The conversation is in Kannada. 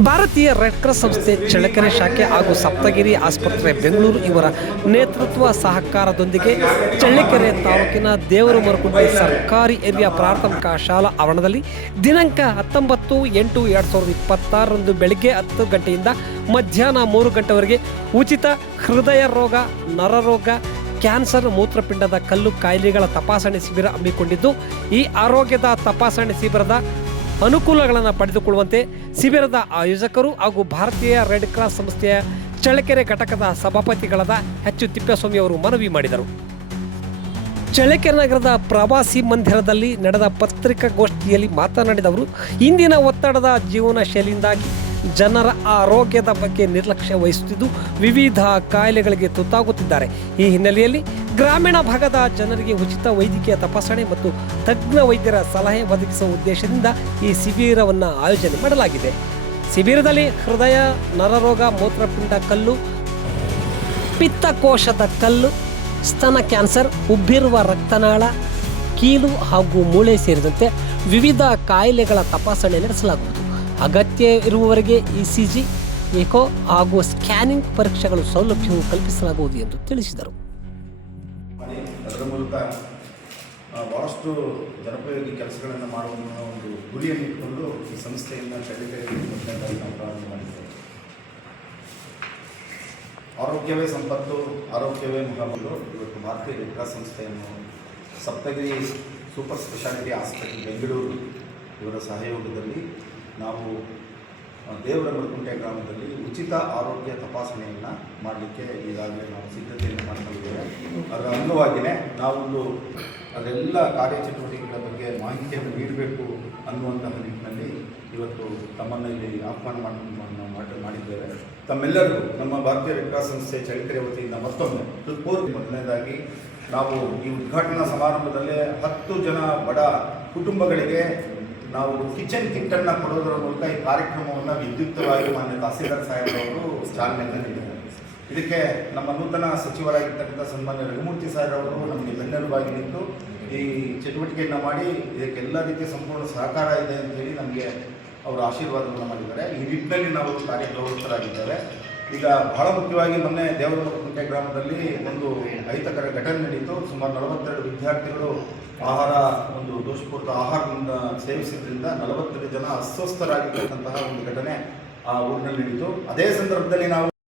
ಭಾರತೀಯ ರೆಡ್ ಕ್ರಾಸ್ ಸಂಸ್ಥೆ ಚಳ್ಳಕೆರೆ ಶಾಖೆ ಹಾಗೂ ಸಪ್ತಗಿರಿ ಆಸ್ಪತ್ರೆ ಬೆಂಗಳೂರು ಇವರ ನೇತೃತ್ವ ಸಹಕಾರದೊಂದಿಗೆ ಚಳ್ಳಕೆರೆ ತಾಲೂಕಿನ ದೇವರಮರಕುಂಟೆ ಸರ್ಕಾರಿ ಹಿರಿಯ ಪ್ರಾಥಮಿಕ ಶಾಲಾ ಆವರಣದಲ್ಲಿ ದಿನಾಂಕ 19/8/2026 ಬೆಳಗ್ಗೆ 10 ಗಂಟೆಯಿಂದ ಮಧ್ಯಾಹ್ನ 3 ಗಂಟೆವರೆಗೆ ಉಚಿತ ಹೃದಯ ರೋಗ, ನರರೋಗ, ಕ್ಯಾನ್ಸರ್, ಮೂತ್ರಪಿಂಡದ ಕಲ್ಲು ಕಾಯಿಲೆಗಳ ತಪಾಸಣೆ ಶಿಬಿರ ಹಮ್ಮಿಕೊಂಡಿದ್ದು, ಈ ಆರೋಗ್ಯದ ತಪಾಸಣೆ ಶಿಬಿರದ ಅನುಕೂಲಗಳನ್ನು ಪಡೆದುಕೊಳ್ಳುವಂತೆ ಶಿಬಿರದ ಆಯೋಜಕರು ಹಾಗೂ ಭಾರತೀಯ ರೆಡ್ ಕ್ರಾಸ್ ಸಂಸ್ಥೆಯ ಚಳ್ಳಕೆರೆ ಘಟಕದ ಸಭಾಪತಿಗಳಾದ ಎಚ್ ತಿಪ್ಪೇಸ್ವಾಮಿ ಅವರು ಮನವಿ ಮಾಡಿದರು. ಚಳ್ಳಕೆರೆ ನಗರದ ಪ್ರವಾಸಿ ಮಂದಿರದಲ್ಲಿ ನಡೆದ ಪತ್ರಿಕಾಗೋಷ್ಠಿಯಲ್ಲಿ ಮಾತನಾಡಿದ ಅವರು, ಇಂದಿನ ಒತ್ತಡದ ಜೀವನ ಶೈಲಿಯಿಂದಾಗಿ ಜನರ ಆರೋಗ್ಯದ ಬಗ್ಗೆ ನಿರ್ಲಕ್ಷ್ಯ ವಹಿಸುತ್ತಿದ್ದು ವಿವಿಧ ಕಾಯಿಲೆಗಳಿಗೆ ತುತ್ತಾಗುತ್ತಿದ್ದಾರೆ. ಈ ಹಿನ್ನೆಲೆಯಲ್ಲಿ ಗ್ರಾಮೀಣ ಭಾಗದ ಜನರಿಗೆ ಉಚಿತ ವೈದ್ಯಕೀಯ ತಪಾಸಣೆ ಮತ್ತು ತಜ್ಞ ವೈದ್ಯರ ಸಲಹೆ ಒದಗಿಸುವ ಉದ್ದೇಶದಿಂದ ಈ ಶಿಬಿರವನ್ನು ಆಯೋಜನೆ ಮಾಡಲಾಗಿದೆ. ಶಿಬಿರದಲ್ಲಿ ಹೃದಯ, ನರರೋಗ, ಮೂತ್ರಪಿಂಡ ಕಲ್ಲು, ಪಿತ್ತಕೋಶದ ಕಲ್ಲು, ಸ್ತನ ಕ್ಯಾನ್ಸರ್, ಉಬ್ಬಿರುವ ರಕ್ತನಾಳ, ಕೀಲು ಹಾಗೂ ಮೂಳೆ ಸೇರಿದಂತೆ ವಿವಿಧ ಕಾಯಿಲೆಗಳ ತಪಾಸಣೆ ನಡೆಸಲಾಗುವುದು. ಅಗತ್ಯ ಇರುವವರೆಗೆ ECG, ಎಕೋ ಹಾಗೂ ಸ್ಕ್ಯಾನಿಂಗ್ ಪರೀಕ್ಷೆಗಳು ಸೌಲಭ್ಯವು ಕಲ್ಪಿಸಲಾಗುವುದು ಎಂದು ತಿಳಿಸಿದರು. ಅದರ ಮೂಲಕ ಭಾಳಷ್ಟು ಜನೋಪಯೋಗಿ ಕೆಲಸಗಳನ್ನು ಮಾಡುವ ಒಂದು ಗುರಿಯನ್ನು ಇಟ್ಟುಕೊಂಡು ಈ ಸಂಸ್ಥೆಯನ್ನು ಚಳ್ಳಕೆರೆಯಲ್ಲಿ ನಾವು ಪ್ರಾರಂಭ ಮಾಡಿದ್ದೇವೆ. ಆರೋಗ್ಯವೇ ಸಂಪತ್ತು, ಆರೋಗ್ಯವೇ ಮುಖಮಂದು ಇವತ್ತು ಭಾರತೀಯ ರೆಡ್ ಕ್ರಾಸ್ ಸಂಸ್ಥೆಯನ್ನು ಸಪ್ತಗಿರಿ ಸೂಪರ್ ಸ್ಪೆಷಾಲಿಟಿ ಆಸ್ಪತ್ರೆ ಬೆಂಗಳೂರು ಇವರ ಸಹಯೋಗದಲ್ಲಿ ನಾವು ದೇವರಮರಕುಂಟೆ ಗ್ರಾಮದಲ್ಲಿ ಉಚಿತ ಆರೋಗ್ಯ ತಪಾಸಣೆಯನ್ನು ಮಾಡಲಿಕ್ಕೆ ಈಗಾಗಲೇ ನಾವು ಸಿದ್ಧತೆಯನ್ನು ಮಾಡಿಕೊಂಡಿದ್ದೇವೆ. ಅದರ ಅಂಗವಾಗಿಯೇ ನಾವೊಂದು ಅದೆಲ್ಲ ಕಾರ್ಯಚಟುವಟಿಕೆಗಳ ಬಗ್ಗೆ ಮಾಹಿತಿಯನ್ನು ನೀಡಬೇಕು ಅನ್ನುವಂತಹ ನಿಟ್ಟಿನಲ್ಲಿ ಇವತ್ತು ತಮ್ಮನ್ನು ಇಲ್ಲಿ ಆಹ್ವಾನ ಮಾಡಿದ್ದೇವೆ. ತಮ್ಮೆಲ್ಲರಿಗೂ ನಮ್ಮ ಭಾರತೀಯ ರೆಡ್ ಕ್ರಾಸ್ ಸಂಸ್ಥೆ ಚಳ್ಳಕೆರೆ ವತಿಯಿಂದ ಮತ್ತೊಮ್ಮೆ ಮೊದಲನೇದಾಗಿ ನಾವು ಈ ಉದ್ಘಾಟನಾ ಸಮಾರಂಭದಲ್ಲೇ 10 ಜನ ಬಡ ಕುಟುಂಬಗಳಿಗೆ ನಾವು ಕಿಚನ್ ಕಿಟ್ಟನ್ನು ಕೊಡೋದರ ಮೂಲಕ ಈ ಕಾರ್ಯಕ್ರಮವನ್ನು ವಿದ್ಯುಕ್ತವಾಗಿ ಮಾನ್ಯ ತಹಸೀಲ್ದಾರ್ ಸಾಹೇಬರವರು ಚಾಲನೆಯನ್ನು ನೀಡಿದ್ದಾರೆ. ಇದಕ್ಕೆ ನಮ್ಮ ನೂತನ ಸಚಿವರಾಗಿರ್ತಕ್ಕಂಥ ಸನ್ಮಾನ್ಯ ರಘುಮೂರ್ತಿ ಸಾಹೇಬರವರು ನಮಗೆ ಬೆನ್ನೆಲುಬಾಗಿ ನಿಂತು ಈ ಚಟುವಟಿಕೆಯನ್ನು ಮಾಡಿ ಇದಕ್ಕೆಲ್ಲ ರೀತಿಯ ಸಂಪೂರ್ಣ ಸಹಕಾರ ಇದೆ ಅಂತೇಳಿ ನಮಗೆ ಅವರು ಆಶೀರ್ವಾದವನ್ನು ಮಾಡಿದ್ದಾರೆ. ಈ ನಿಟ್ಟಿನಲ್ಲಿ ನಾವು ಕಾರ್ಯಪ್ರವೃತ್ತರಾಗಿದ್ದೇವೆ. ಈಗ ಬಹಳ ಮುಖ್ಯವಾಗಿ ಮೊನ್ನೆ ದೇವರಮರಕುಂಟೆ ಗ್ರಾಮದಲ್ಲಿ ಒಂದು ಅಹಿತಕರ ಘಟನೆ ನಡೀತು. ಸುಮಾರು 42 ವಿದ್ಯಾರ್ಥಿಗಳು ಆಹಾರ ಒಂದು ದೋಷಪೂರಿತ ಆಹಾರದಿಂದ ಸೇವಿಸಿದ್ರಿಂದ 42 ಜನ ಅಸ್ವಸ್ಥರಾಗಿರ್ತಕ್ಕಂತಹ ಒಂದು ಘಟನೆ ಆ ಊರಿನಲ್ಲಿ ನಡೀತು. ಅದೇ ಸಂದರ್ಭದಲ್ಲಿ ನಾವು